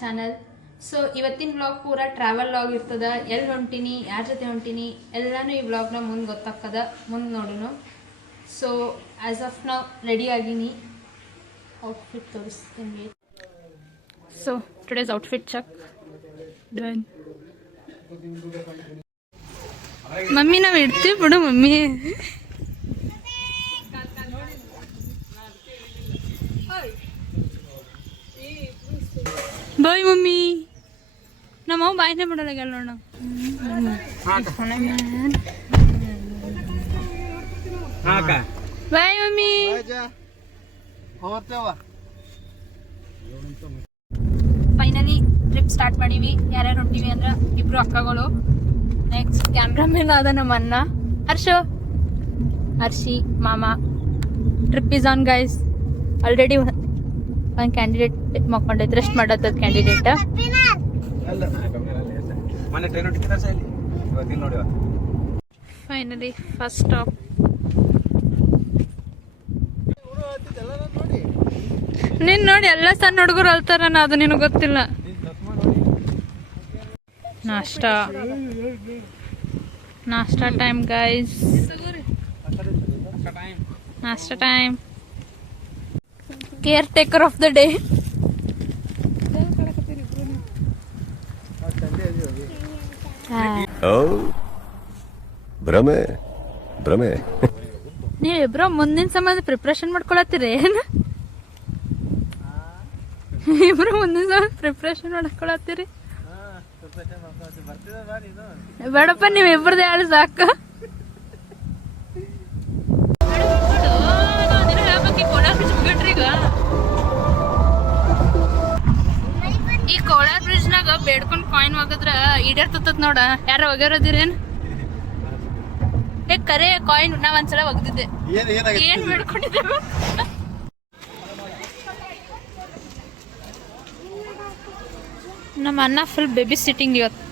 Channel. So ಇವತ್ತಿನ vlog ಪೂರ travel vlog ಇರ್ತದ. ಎಲ್ಲಿ ಹೊಂಟೀನಿ, ಯಾರ ಜೊತೆ ಹೊಂಟೀನಿ ಎಲ್ಲನೂ ಈ ವ್ಲಾಗ್ನ ಮುಂದೆ ಗೊತ್ತಾಗ್ತದ, ಮುಂದೆ ನೋಡೋಣ. ಸೊ ಆ್ಯಸ್ ಆಫ್ ನಾವು ರೆಡಿ ಆಗೀನಿ. ಔಟ್ಫಿಟ್ ತೋರಿಸ್ತೀನಿ. So today's outfit check done. Mummy ನಾವು ಇಡ್ತೀವಿ ಬಿಡು ಮಮ್ಮಿ. ಬಾಯ್ ಮಮ್ಮಿ. ನಮ್ಮ ಬಾಯ್ನೇ ಬಿಡಲ್ಲ ನೋಡ. Bye mummy. Finally trip start ಮಾಡೀವಿ. ಯಾರ್ಯಾರು ಹೊಂಟೀವಿ ಅಂದ್ರೆ ಇಬ್ರು ಅಕ್ಕಗಳು. ನೆಕ್ಸ್ಟ್ ಕ್ಯಾಮ್ರಾಮನ್ ಆದ ನಮ್ಮ ಅಣ್ಣ ಹರ್ಷಿ ಮಾಮ. Trip is on guys. Already ಒಂದು ಕ್ಯಾಂಡಿಡೇಟ್ ಮಕ್ಕೊಂಡೈತೆ, ರೆಸ್ಟ್ ಮಾಡತ್ತದ ಕ್ಯಾಂಡಿಡೇಟ್. Finally first stop. ನೀನ್ ನೋಡಿ ಎಲ್ಲ ಸಣ್ಣ ಹುಡುಗರು ಅಲ್ತಾರ, ಅದು ನಿನಗೆ ಗೊತ್ತಿಲ್ಲ. ನಾಷ್ಟಾ ಟೈಮ್ ಗೈಸ್. ನಾಷ್ಟಾ time. Care taker of the day. ಭ್ರಮೆ ನೀವಿಬ್ರು ಮುಂದಿನ ಸಂಬಂಧ ಪ್ರಿಪ್ರೇಷನ್ ಮಾಡ್ಕೊಳತ್ತೀರಿ ಏನ? ಇಬ್ರು ಮುಂದಿನ ಸಂಬಂಧ ಪ್ರಿಪ್ರೇಷನ್ ಮಾಡ್ಕೊಳತ್ತೀರಿ? ಬೇಡಪ್ಪ, ನೀವ್ ಇಬ್ರದ್ದು ಹೇಳಿ ಸಾಕು. ಈ ಕೋಲಾರ ಬ್ರಿಡ್ಜ್ ನಾಗ ಬೇಡ್ಕೊಂಡ್ ಕಾಯಿನ್ ಹೋಗದ್ರ ಈಡೇರ್ತದ ನೋಡ. ಯಾರ ಹೋಗ್ಯಾರದಿರೇನ್? ಕರೆ ಕಾಯಿನ್ ನಾವ್ ಒಂದ್ಸಲ ಒಗ್ದಿದ್ದೆ. ಏನ್ ಬೇಡ್ಕೊಂಡಿದ್ದೇವೆ? ನಮ್ಮ ಅಣ್ಣ ಫುಲ್ ಬೇಬಿ ಸಿಟ್ಟಿಂಗ್ ಇವತ್ತು.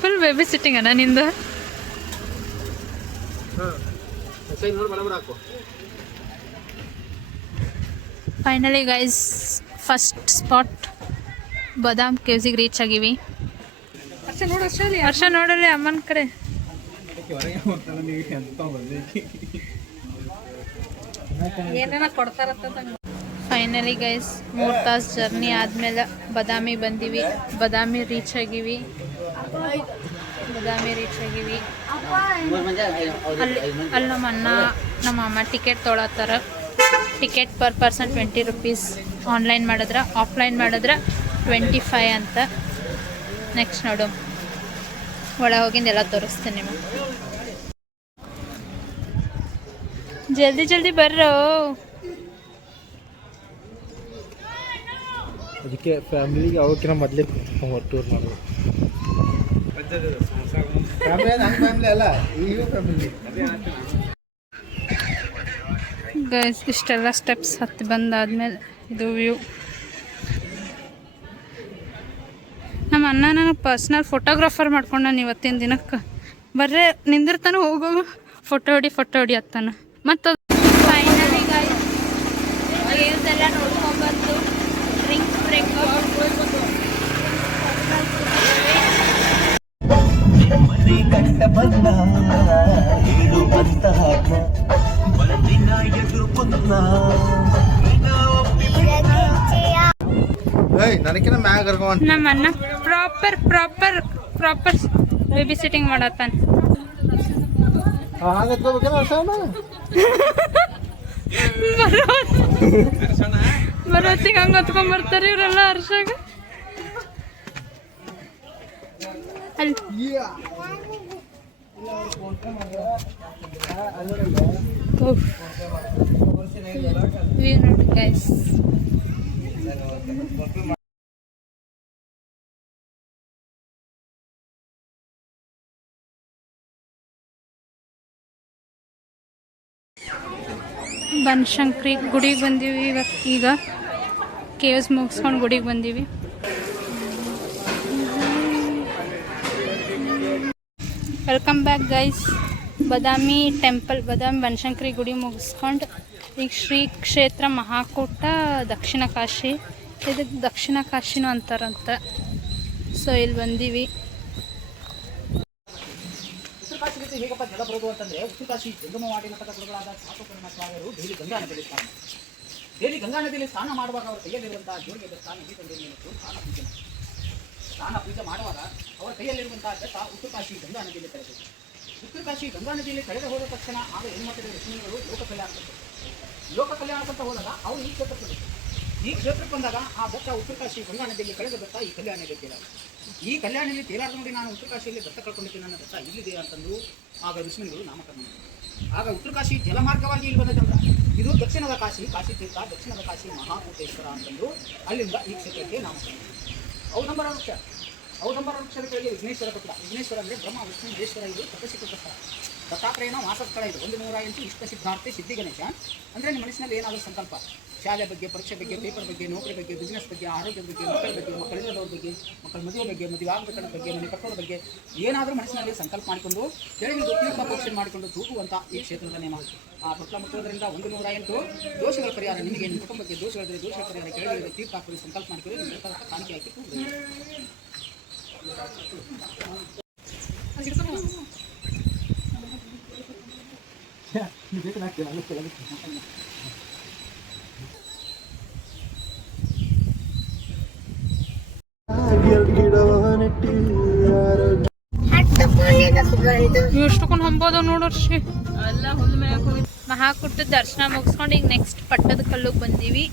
ಫುಲ್ ಬೇಬಿ ಸಿಟ್ಟಿಂಗ್ ಅಣ್ಣ ನಿಂದು. ಫೈನಲಿ ಗೈಸ್ ಫಸ್ಟ್ ಸ್ಪಾಟ್ ಬಾದಾಮ್ ಕೇವ್ಸಿಗೆ ರೀಚ್ ಆಗಿವಿ. ವರ್ಷ ನೋಡಲಿ ಅಮ್ಮನ ಕಡೆ. ಫೈನಲಿ ಗೈಸ್ 3 ತಾಸು ಜರ್ನಿ ಆದ್ಮೇಲೆ ಬಾದಾಮಿ ಬಂದೀವಿ. ಬಾದಾಮಿ ರೀಚ್ ಆಗಿವಿ. ಅಲ್ಲಿ ನಮ್ಮ ಅಣ್ಣ ನಮ್ಮ ಅಮ್ಮ ಟಿಕೆಟ್ ತೊಗೊಳತ್ತಾರ. Ticket per person 20 rupees. Online ಮಾಡಿದ್ರೆ, ಆಫ್ಲೈನ್ ಮಾಡಿದ್ರೆ 25 ಅಂತ. ನೆಕ್ಸ್ಟ್ ನೋಡು, ಒಳಗೆ ಹೋಗಿಂದ ಎಲ್ಲ ತೋರಿಸ್ತೀನಿ ನಿಮಗೆ. ಜಲ್ದಿ ಜಲ್ದಿ ಬರ್ರೋ. ಅದಕ್ಕೆ ಫ್ಯಾಮಿಲಿಗೆ ಅವಕ್ಕಿಂತ ಮೊದಲೇ ಟೂರ್ ಮಾಡೋದು. ಗೈಸ್ ಇಷ್ಟೆಲ್ಲ ಸ್ಟೆಪ್ಸ್ ಹತ್ತಿ ಬಂದಾದ್ಮೇಲೆ ಇದು ವ್ಯೂ. ನಮ್ಮ ಅಣ್ಣ ನನಗೆ ಪರ್ಸ್ನಲ್ ಫೋಟೋಗ್ರಾಫರ್ ಮಾಡ್ಕೊಂಡಾನ ಇವತ್ತಿನ ದಿನಕ್ಕೆ. ಬರ್ರೆ ನಿಂದಿರ್ತಾನೆ, ಹೋಗೋಗು ಫೋಟೋ ಹೊಡಿ ಅತ್ತಾನ. ಮತ್ತು ಫೈನಲಿ ಗೈಸ್ ಕೇವ್ಸ್ ಎಲ್ಲ ನೋಡ್ಕೊಂಡ್ಬಂದು ಡ್ರಿಂಕ್ಸ್ ನಮ್ಮ ಅಣ್ಣ ಪ್ರಾಪರ್ ಬೇಬಿ ಸಿಟ್ಟಿಂಗ್ ಮಾಡತ್ತಾನ. ಬರೋತ್ತಿಗೆ ಹಂಗ ಹೊತ್ಕೊಂಡ್ ಬರ್ತಾರ ಇವ್ರೆಲ್ಲ ಹರ್ಷಾಗ. ವ್ಯೂ ನೋಡಿ ಗೈಸ್. ಬನಶಂಕರಿ ಗುಡಿಗೆ ಬಂದೀವಿ ಈಗ. ಕೇವ್ಸ್ ಮುಗಿಸ್ಕೊಂಡು ಗುಡಿಗೆ ಬಂದೀವಿ. Welcome back guys. Badami temple, Badami Banashankari ಗುಡಿ ಮುಗಿಸ್ಕೊಂಡು ಈಗ ಶ್ರೀ ಕ್ಷೇತ್ರ ಮಹಾಕೂಟ ದಕ್ಷಿಣ ಕಾಶಿ, ಇದಕ್ಕೆ ದಕ್ಷಿಣ ಕಾಶಿನೂ ಅಂತಾರಂತ. ಸೊ ಇಲ್ಲಿ ಬಂದೀವಿ. ಉತ್ತರ ಕಾಶಿಗೆ ಹೇಗಪ್ಪ ಜಲ ಬರೋದು ಅಂತಂದ್ರೆ, ಉತ್ತರ ಕಾಶಿ ಜಂಗಮವಾಡಿ ಮಠದ ಗುರುಗಳಾದ ಚಾತುರ್ಮಾಸ್ವಾಮಿಯರು ಡೈಲಿ ಗಂಗಾ ನದಿಯಲ್ಲಿ ಸ್ನಾನ ಮಾಡುವಾಗ ಅವರ ಕೈಯಲ್ಲಿರುವಂತಹ ಜೋಡಿಗೆ ಸ್ನಾನ ಸ್ನಾನ ಪೂಜೆ ಮಾಡುವಾಗ ಅವರ ಕೈಯಲ್ಲಿರುವಂತಹ ಜಟ ಉತ್ತರ ಕಾಶಿ ಗಂಗಾ ನದಿಯಲ್ಲಿ ಕಳೆದರು. ಉತ್ತರ ಕಾಶಿ ಗಂಗಾ ನದಿಯಲ್ಲಿ ಕಳೆದು ಹೋದ ತಕ್ಷಣ ಆಗ ಏನು ಮಾಡ್ತಿದ್ದ ಋಷಿಗಳು ಲೋಕ ಕಲ್ಯಾಣಕ್ಕಂತ ಹೋದಾಗ ಅವರು ಈ ಕ್ಷೇತ್ರಕ್ಕೆ ಬಂದಾಗ ಆ ಬೆಟ್ಟ ಉತ್ತರ ಕಾಶಿ ಗಂಗಾ ನದಿಯಲ್ಲಿ ಕಳೆದ ಬೆಟ್ಟ ಈ ಕಲ್ಯಾಣಿಯಲ್ಲಿ ತೇಲಾರ. ಈ ಕಲ್ಯಾಣಿಯಲ್ಲಿ ತೇಲಾರ ನೋಡಿ ನಾನು ಉತ್ತರ ಕಾಶಿಯಲ್ಲಿ ಬೆಟ್ಟ ಕಳ್ಕೊಂಡಿದ್ದೀನಿ, ನನ್ನ ಬೆಟ್ಟ ಇಲ್ಲಿದೆ ಅಂತಂದು ಆಗ ಋಷಿಗಳು ನಾಮಕರಣ ಮಾಡಿದರು. ಆಗ ಉತ್ತರ ಕಾಶಿ ಜಲಮಾರ್ಗವಾಗಿ ಇಲ್ಲಿ ಬಂದ ಇದು ದಕ್ಷಿಣದ ಕಾಶಿ, ಕಾಶಿ ತೀರ್ಥ, ದಕ್ಷಿಣದ ಕಾಶಿ ಮಹಾಕೂಟೇಶ್ವರ ಅಂತಂದು ಅಲ್ಲಿಂದ ಈ ಕ್ಷೇತ್ರಕ್ಕೆ ನಾಮಕರಣ. ಔದಂಬರ ವೃಕ್ಷದ ಕೆಳಗೆ ವಿಘ್ನೇಶ್ವರ ಪುತ್ರ. ವಿಘ್ನೇಶ್ವರ ಅಂದರೆ ಬ್ರಹ್ಮ ವಿಷ್ಣು ಮಹೇಶ್ವರ, ಇದು ತಪಸ್ಸಿಕೃತ ಸ್ಥಳ. ದತ್ತಾತ್ರೇಯನ ವಾಸಸ್ಥಳ ಇದು. 108 ಇಷ್ಟ ಸಿದ್ಧಾರ್ಥಿ ಸಿದ್ಧಿ ಗಣೇಶ. ಅಂದರೆ ನಿಮ್ಮ ಮನಸ್ಸಿನಲ್ಲಿ ಏನಾದರೂ ಸಂಕಲ್ಪ, ಶಾಲೆ ಬಗ್ಗೆ, ಪರೀಕ್ಷೆ ಬಗ್ಗೆ, ಪೇಪರ್ ಬಗ್ಗೆ, ನೌಕರಿ ಬಗ್ಗೆ, ಬಿಸ್ನೆಸ್ ಬಗ್ಗೆ, ಆರೋಗ್ಯದ ಬಗ್ಗೆ, ಮಕ್ಕಳ ಬಗ್ಗೆ, ಮಕ್ಕಳಿಲ್ಲದವ್ರ ಬಗ್ಗೆ, ಮಕ್ಕಳ ಮದುವೆ ಬಗ್ಗೆ, ಮದುವೆ ಆಗಬೇಕನ್ನೋ ಬಗ್ಗೆ, ಮನೆ ಕಟ್ಟೋದ್ರ ಬಗ್ಗೆ ಏನಾದರೂ ಮನಸ್ಸಿನಲ್ಲಿ ಸಂಕಲ್ಪ ಮಾಡಿಕೊಂಡು ಕೆಳಗೆ ತೀರ್ಥ ಪರೀಕ್ಷೆ ಮಾಡಿಕೊಂಡು ತೂಗುವಂಥ ಈ ಕ್ಷೇತ್ರದ ನೇಮ. ಆ ತೊಟ್ಲ ಮುಟ್ಟೋದ್ರಿಂದ 108 ದೋಷಗಳ ಪರಿಹಾರ. ನಿಮಗೆ ನಿಮ್ಮ ಕುಟುಂಬಕ್ಕೆ ದೋಷಗಳಿದ್ರೆ ದೋಷಗಳ ಪರಿಹಾರ, ಕೆಳಗೆ ತೀರ್ಥ ಹಾಕಿ ಸಂಕಲ್ಪ ಮಾಡಿಕೊಂಡು ನಿಮ್ಮ ಕಾಣಿಕೆ ಹಾಕಿ ಎಷ್ಟಕ್ಕೊಂದು ಹಂಬೋದು ನೋಡ್ರಿ. ಎಲ್ಲ ಹುಲ್ ಮ್ಯಾಗ ಹೋಗಿ ಮಹಾಕೂಟದ ದರ್ಶನ ಮುಗಿಸ್ಕೊಂಡು ಈಗ ನೆಕ್ಸ್ಟ್ ಪಟ್ಟದ ಕಲ್ಲುಗೆ ಬಂದೀವಿ.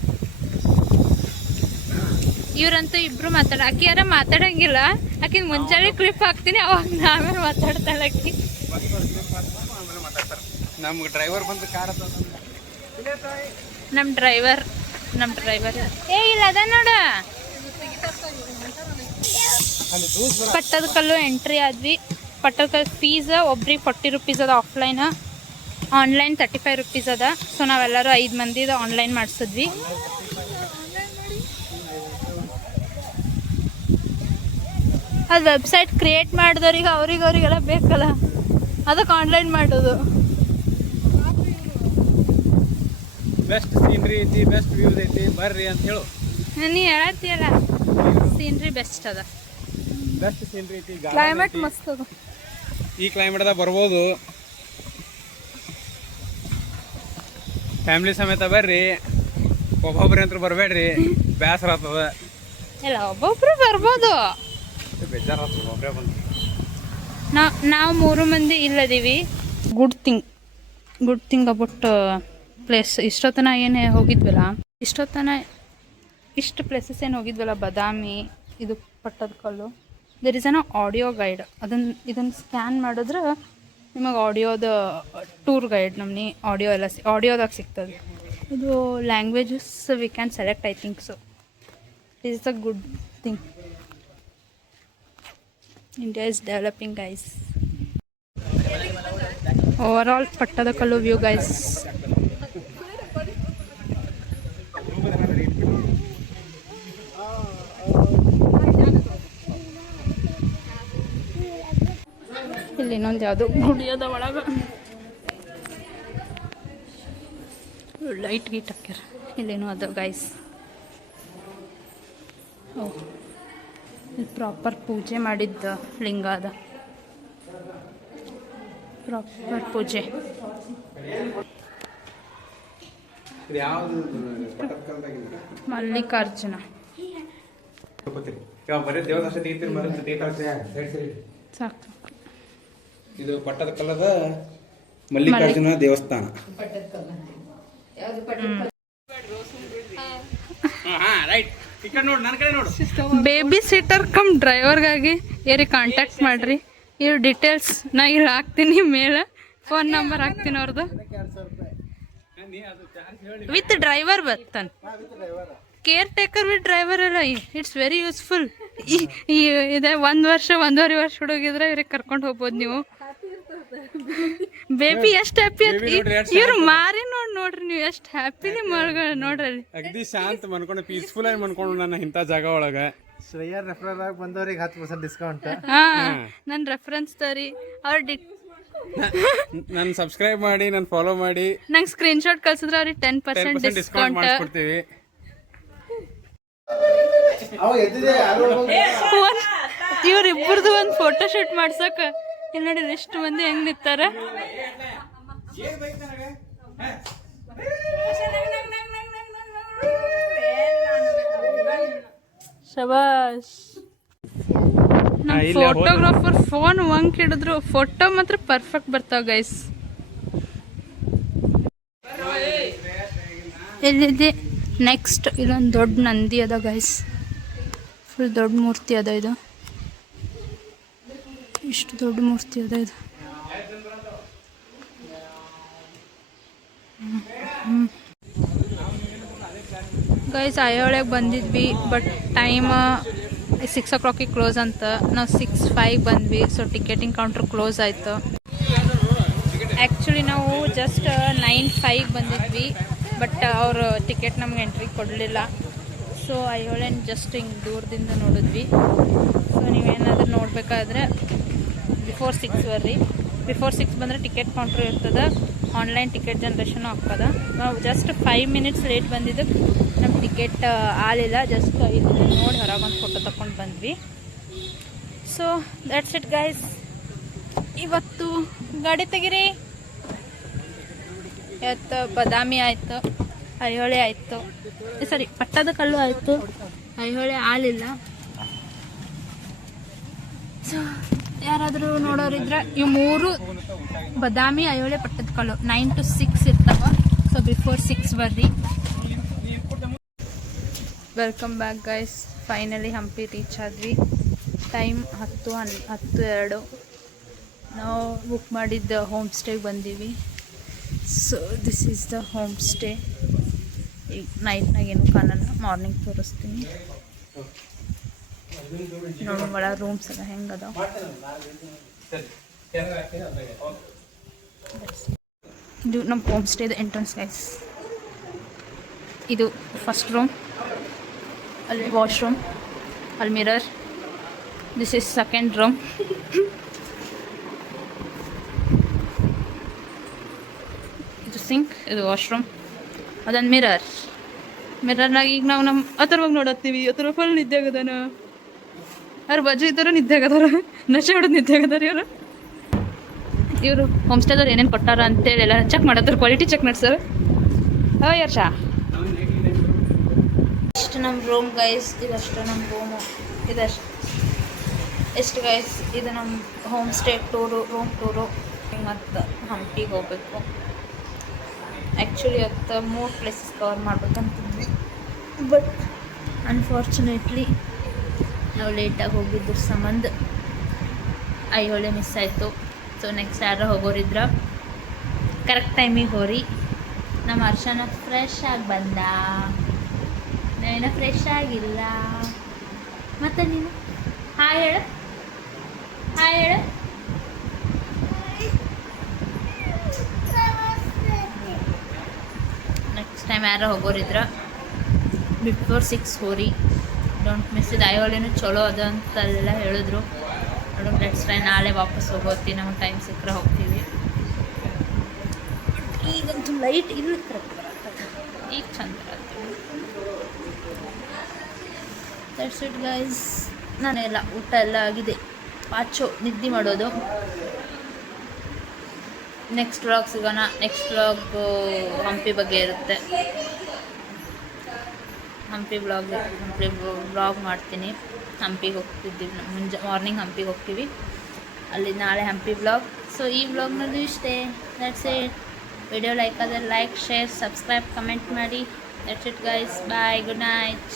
ಇವ್ರಂತೂ ಇಬ್ರು ಆಕಿ ಯಾರ ಮಾತಾಡಂಗಿಲ್ಲ. ಆಕಿನ ಮುಂಚೆನೆ ಕ್ಲಿಪ್ ಹಾಕ್ತೀನಿ, ಅವಾಗ ನಾವೇನು ಮಾತಾಡ್ತಾಳೆ ಆಕಿ. ನಮ್ಗೆ ಡ್ರೈವರ್ ಬಂದು ಕಾರ್ ನಮ್ಮ ಡ್ರೈವರ್ ಏ ಇಲ್ಲ ಅದ ನೋಡ. ಪಟ್ಟದ ಕಲ್ಲು ಎಂಟ್ರಿ ಆದ್ವಿ. ಪಟ್ಟದ ಕಲ್ಲು ಫೀಸ್ ಒಬ್ರಿಗೆ 40 ರೂಪೀಸ್ ಅದ ಆಫ್ಲೈನ್, ಆನ್ಲೈನ್ 35 ರೂಪೀಸ್ ಅದ. ಸೊ ನಾವೆಲ್ಲರೂ 5 ಮಂದಿದ ಆನ್ಲೈನ್ ಮಾಡಿಸಿದ್ವಿ. ಅದು ವೆಬ್ಸೈಟ್ ಕ್ರಿಯೇಟ್ ಮಾಡಿದವ್ರಿಗೆ ಅವ್ರಿಗೆಲ್ಲ ಬೇಕಲ್ಲ, ಅದಕ್ಕೆ ಆನ್ಲೈನ್ ಮಾಡೋದು. ಬೆಸ್ಟ್ ಸೀನ್ರಿ ಐತಿ, ಬೆಸ್ಟ್ ವ್ಯೂಸ್ ಐತಿ, ಬರ್ರಿ ಅಂತ ಹೇಳು. ನೀ ಹೇಳತ್ತೀಯಲ್ಲ, ಸೀನ್ರಿ ಬೆಸ್ಟ್ ಅದ, ಬೆಸ್ಟ್ ಸೀನ್ರಿ ಐತಿ, ಕ್ಲೈಮೇಟ್ ಮಸ್ತ್ ಅದ. ಈ ಕ್ಲೈಮೇಟ್ದಾಗ ಬರ್ಬೋದು. ಫ್ಯಾಮಿಲಿ ಸಮೇತ ಬರ್ರಿ, ಒಬ್ಬೊಬ್ರಿ ಅಂತ ಬರಬೇಡ್ರಿ, ಬೇಸರ ಆಗ್ತದ. ಇಲ್ಲ ಒಬ್ಬೊಬ್ರು ಬರ್ಬೋದು, ಬೇಜಾರಾಗ್ತದ ಒಬ್ಬರೇ ಬಂದು. ನಾವು 3 ಮಂದಿ ಇಲ್ಲದೀವಿ. Good thing about place. ಇಷ್ಟೊತ್ತನ ಏನು ಹೋಗಿದ್ವಲ್ಲ, ಇಷ್ಟು ಪ್ಲೇಸಸ್ ಏನು ಹೋಗಿದ್ವಲ್ಲ, ಬಾದಾಮಿ, ಇದು ಪಟ್ಟದ ಕಲ್ಲು. There is an audio guide. ಇದನ್ನು ಸ್ಕ್ಯಾನ್ ಮಾಡಿದ್ರೆ ನಿಮಗೆ ಆಡಿಯೋದ ಟೂರ್ ಗೈಡ್ ನಮ್ಮನೆ ಆಡಿಯೋದಾಗ ಸಿಗ್ತದೆ. ಇದು languages we can select, I think so. It is a good thing. India is developing, guys. Overall ಪಟ್ಟದ ಕಲ್ಲು ವ್ಯೂ, guys. ಇಲ್ಲಿ ಇನ್ನೊಂದು ಯಾವುದು ಗುಡಿಯದ ಒಳಗೆ ಲೈಟ್ ಗೀಟ್ ಹಾಕ್ಯಾರ. ಇಲ್ಲೇನೋ ಅದು ಗೈಸ್. ಇಲ್ಲಿ ಪ್ರಾಪರ್ ಪೂಜೆ ಮಾಡಿದ್ದ ಲಿಂಗ ಅದ, ಪ್ರಾಪರ್ ಪೂಜೆ. ಮಲ್ಲಿಕಾರ್ಜುನ ಸಾಕು. ಇದು ಪಟ್ಟದ ಕಲ್ಲದ ಮಲ್ಲಿಕಾರ್ಜುನ ದೇವಸ್ಥಾನ. ಬೇಬಿ ಸೀಟರ್ ಕಮ್ ಡ್ರೈವರ್ಗಾಗಿ ಏರಿ ಕಾಂಟ್ಯಾಕ್ಟ್ ಮಾಡ್ರಿ. ಇವ್ರ ಡೀಟೇಲ್ಸ್ ನಾ ಇಲ್ಲಿ ಹಾಕ್ತೀನಿ, ಮೇಲೆ ಫೋನ್ ನಂಬರ್ ಹಾಕ್ತೀನಿ ಅವ್ರದ್ದು. ವಿತ್ ಡ್ರೈವರ್ ಬರ್ತಾನೆ, ಕೇರ್ ಟೇಕರ್ ವಿತ್ ಡ್ರೈವರ್ ಎಲ್ಲ. It's very useful. ಇದೆ 1-1.5 ವರ್ಷ ಹುಡುಗಿದ್ರೆ ಇವ್ರಿಗೆ ಕರ್ಕೊಂಡು ಹೋಗ್ಬೋದು ನೀವು. ಬೇಬಿ ಎಷ್ಟು ಹ್ಯಾಪಿ ಇವ್ರು ಮಾರಿ ನೋಡ್ರಿ ನೀವು ಎಷ್ಟು ಹ್ಯಾಪಿಲಿ ನೋಡ್ರಿ. ಅಗದಿ ಶಾಂತ ಮನ್ಕೊಂಡು ಪೀಸ್ಫುಲ್ ಆಗಿ ಮನ್ಕೊಂಡು ನನ್ನ ಇಂಥ ಜಾಗ ಒಳಗ. ಶ್ರೇಯರ್ ರೆಫರಲ್ ಆಗಿ ಬಂದವ್ರಿಗೆ 10% ಡಿಸ್ಕೌಂಟ್. ನನ್ನ ರೆಫರೆನ್ಸ್ ತೋರಿ. ಅವ್ರ ನನ್ನ ಸಬ್ಸ್ಕ್ರೈಬ್ ಮಾಡಿ, ನನ್ನ ಫಾಲೋ ಮಾಡಿ, ನಂಗೆ ಸ್ಕ್ರೀನ್ಶಾಟ್ ಕಳ್ಸಿದ್ರೆ ಅವ್ರಿಗೆ 10% 10% ಡಿಸ್ಕೌಂಟ್ ಡಿಸ್ಕೌಂಟ್. ಮಾಡಿಸ್ಕೊಡ್ತೀವಿ. ಇವ್ರಿಬ್ಬರದು ಒಂದು ಫೋಟೋ ಶೂಟ್ ಮಾಡ್ಸಕ್ ಇಲ್ಲಿ ನೋಡಿ ಎಷ್ಟು ಮಂದಿ ಹೆಂಗ್ ನಿಂತಾರ. ಶಬಾಷ್. ನಮ್ಮ ಫೋಟೋಗ್ರಾಫರ್ ಫೋನ್ ವಂಕ್ ಹಿಡಿದ್ರು, ಫೋಟೋ ಮಾತ್ರ ಪರ್ಫೆಕ್ಟ್ ಬರ್ತಾವ ಗೈಸ್. ಇಲ್ಲಿದೆ ನೆಕ್ಸ್ಟ್ ಇಲ್ಲೊಂದು ದೊಡ್ಡ ನಂದಿ ಅದ ಗೈಸ್, ಫುಲ್ ದೊಡ್ಡ ಮೂರ್ತಿ ಅದ. ಇದು ಇಷ್ಟು ದೊಡ್ಡ ಮೂರ್ತಿ ಅದ ಇದು. ಗೈಸ್ ಐಹೊಳೆಗೆ ಬಂದಿದ್ವಿ, ಬಟ್ ಟೈಮ್ 6 o'clock ಕ್ಲೋಸ್ ಅಂತ. ನಾವು 6:05 ಬಂದ್ವಿ. ಸೊ ಟಿಕೆಟಿಂಗ್ ಕೌಂಟ್ರ್ ಕ್ಲೋಸ್ ಆಯಿತು. ಆ್ಯಕ್ಚುಲಿ ನಾವು ಜಸ್ಟ್ 9:05 ಬಂದಿದ್ವಿ, ಬಟ್ ಅವರು ಟಿಕೆಟ್ ನಮ್ಗೆ ಎಂಟ್ರಿ ಕೊಡಲಿಲ್ಲ. ಸೊ ಐಹೊಳೆನ ಜಸ್ಟ್ ಹಿಂಗೆ ದೂರದಿಂದ ನೋಡಿದ್ವಿ. ಸೊ ನೀವೇನಾದರೂ ನೋಡಬೇಕಾದ್ರೆ ಬಿಫೋರ್ 6 ಬರ್ರಿ. ಬಿಫೋರ್ 6 ಬಂದರೆ ಟಿಕೆಟ್ ಕೌಂಟ್ರ್ ಇರ್ತದೆ, ಆನ್ಲೈನ್ ಟಿಕೆಟ್ ಜನ್ರೇಷನು ಆಗ್ತದೆ. ನಾವು ಜಸ್ಟ್ 5 minutes ಲೇಟ್ ಬಂದಿದ್ದಕ್ಕೆ ನಮ್ಮ ಟಿಕೆಟ್ ಆಗಲಿಲ್ಲ. ಜಸ್ಟ್ ಇಲ್ಲಿ ನೋಡಿ ಹೊರಗೊಂದು ಫೋಟೋ ತಗೊಂಡು ಬಂದ್ವಿ. So that's it guys. ಇವತ್ತು ಗಾಡಿ ತೆಗಿರಿ. ಇವತ್ತು ಬಾದಾಮಿ ಆಯಿತು, ಐಹೊಳೆ ಆಯಿತು, ಸಾರಿ ಪಟ್ಟದಕಲ್ಲು ಆಯಿತು, ಐಹೊಳೆ ಆಗಲಿಲ್ಲ. ಸೊ ಯಾರಾದರೂ ನೋಡೋರಿದ್ರೆ ಇವು 3 ಬಾದಾಮಿ, ಐಹೊಳೆ, ಪಟ್ಟದಕಲ್ಲು 9 to 6 ಇರ್ತಾವ. ಸೊ ಬಿಫೋರ್ 6 ಬರ್ರಿ. Welcome back guys. Finally Hampi reach ಆದ್ವಿ. ಟೈಮ್ 10:02. ನಾವು ಬುಕ್ ಮಾಡಿದ್ದ ಹೋಮ್ ಸ್ಟೇಗೆ ಬಂದೀವಿ. So this is the home stay. ಈಗ ನೈಟ್ನಾಗ ಏನು ಕಾಣಲ್ಲ, ಮಾರ್ನಿಂಗ್ ತೋರಿಸ್ತೀನಿ. ನೋಡಿ ಒಳ ರೂಮ್ಸ್ ಎಲ್ಲ ಹೆಂಗದ. ಇದು ನಮ್ಮ ಹೋಮ್ ಸ್ಟೇದ ಎಂಟ್ರೆನ್ಸ್ ಗೈಸ್. ಇದು ಫಸ್ಟ್ ರೂಮ್, ಅಲ್ಲಿ ವಾಶ್ರೂಮ್, ಅಲ್ಲಿ mirror. This is second room. ಇದು ಸಿಂಕ್, ಇದು ವಾಶ್ರೂಮ್, ಅದೊಂದು ಮಿರರ್. ಮಿರರ್ನಾಗ ಈಗ ನಾವು ನಮ್ಮ ಅಥರ್ವಾಗ ನೋಡತ್ತೀವಿ. ಅಥರ್ವ ಫುಲ್ ನಿದ್ದೆ ಆಗದಾನ. ಅವ್ರ ಬಾಜು ಇದ್ದಾರ ನಿದ್ದೆ ಆಗದಾರ, ನಶೆ ಹೊಡೆದು ನಿದ್ದೆ ಆಗದಾರ ಇವರು ಹೋಮ್ ಸ್ಟೇದವ್ರು ಏನೇನು ಕೊಟ್ಟಾರ ಅಂತೇಳಿ ಎಲ್ಲ ಚೆಕ್ ಮಾಡತ್ತಾರ, ಕ್ವಾಲಿಟಿ ಚೆಕ್ ನಡೆಸ್ತಾರೆ. ಯರ್ಷ ಇಷ್ಟು ನಮ್ಮ ರೂಮ್ ಗೈಸ್. ಇದಷ್ಟು ನಮ್ಮ ರೂಮು, ಇದಷ್ಟು ಎಷ್ಟು ಗೈಸ್. ಇದು ನಮ್ಮ home stay tour, room tour. ಮತ್ತು ಹಂಪಿಗೆ ಹೋಗ್ಬೇಕು. ಆ್ಯಕ್ಚುಲಿ ಅವತ್ತು 3 ಪ್ಲೇಸಸ್ ಕವರ್ ಮಾಡ್ಬೇಕಂತಿದ್ವಿ, ಬಟ್ ಅನ್ಫಾರ್ಚುನೇಟ್ಲಿ ನಾವು ಲೇಟಾಗಿ ಹೋಗಿದ್ರ ಸಂಬಂಧ ಐಹೊಳೆ ಮಿಸ್ ಆಯಿತು. ಸೊ ನೆಕ್ಸ್ಟ್ ಯಾರು ಹೋಗೋರಿದ್ರ ಕರೆಕ್ಟ್ ಟೈಮಿಗೆ ಹೋರಿ. ನಮ್ಮ ಹರ್ಷನ ಫ್ರೆಶ್ ಆಗಿ ಬಂದ, ನಾವೇನೋ ಫ್ರೆಶ್ ಆಗಿಲ್ಲ. ಮತ್ತು ನೀನು ಹಾಯ್ ಹೇಳು, ಹಾಯ್ ಹೇಳು. ನೆಕ್ಸ್ಟ್ ಟೈಮ್ ಯಾರು ಹೋಗೋರಿದ್ರ ಬಿಫೋರ್ 6 ಹೋರಿ. ಡೋಂಟ್ ಮಿಸ್ ಇದು. ಐಹೊಳೆನೂ ಚಲೋ ಅದ ಅಂತೆಲ್ಲ ಹೇಳಿದ್ರು. ನೋಡೋಣ ನೆಕ್ಸ್ಟ್ ಟೈಮ್ ನಾಳೆ ವಾಪಸ್ ಹೋಗೋತೀವಿ. ನಮಗೆ ಟೈಮ್ ಸಿಕ್ಕರೆ ಹೋಗ್ತೀವಿ. ಈಗಂತೂ ಲೈಟ್ ಇಲ್ಲಿ ಕರೆಕ್ಟ್ ಬರ್ತದೆ, ಈಗ ಚಂದ ಬರ್ತದೆ. That's it guys. ನಾನೆಲ್ಲ ಊಟ ಎಲ್ಲ ಆಗಿದೆ, ಪಾಚೋ ನಿದ್ದೆ ಮಾಡೋದು. ನೆಕ್ಸ್ಟ್ ವ್ಲಾಗ್ ಸಿಗೋಣ. ನೆಕ್ಸ್ಟ್ ವ್ಲಾಗ್ ಹಂಪಿ ಬಗ್ಗೆ ಇರುತ್ತೆ. ಹಂಪಿ ವ್ಲಾಗ್ ಮಾಡ್ತೀನಿ. ಹಂಪಿಗೆ ಹೋಗ್ತಿದ್ದೀವಿ, ಮಾರ್ನಿಂಗ್ ಹಂಪಿಗೆ ಹೋಗ್ತೀವಿ. ಅಲ್ಲಿ ನಾಳೆ ಹಂಪಿ ವ್ಲಾಗ್. ಸೊ ಈ ವ್ಲಾಗ್ನಲ್ಲೂ ಇಷ್ಟೇ. That's it. ವಿಡಿಯೋ ಲೈಕ್ ಆದರೆ ಲೈಕ್, ಶೇರ್, ಸಬ್ಸ್ಕ್ರೈಬ್, ಕಮೆಂಟ್ ಮಾಡಿ. That's it guys. Bye, good night.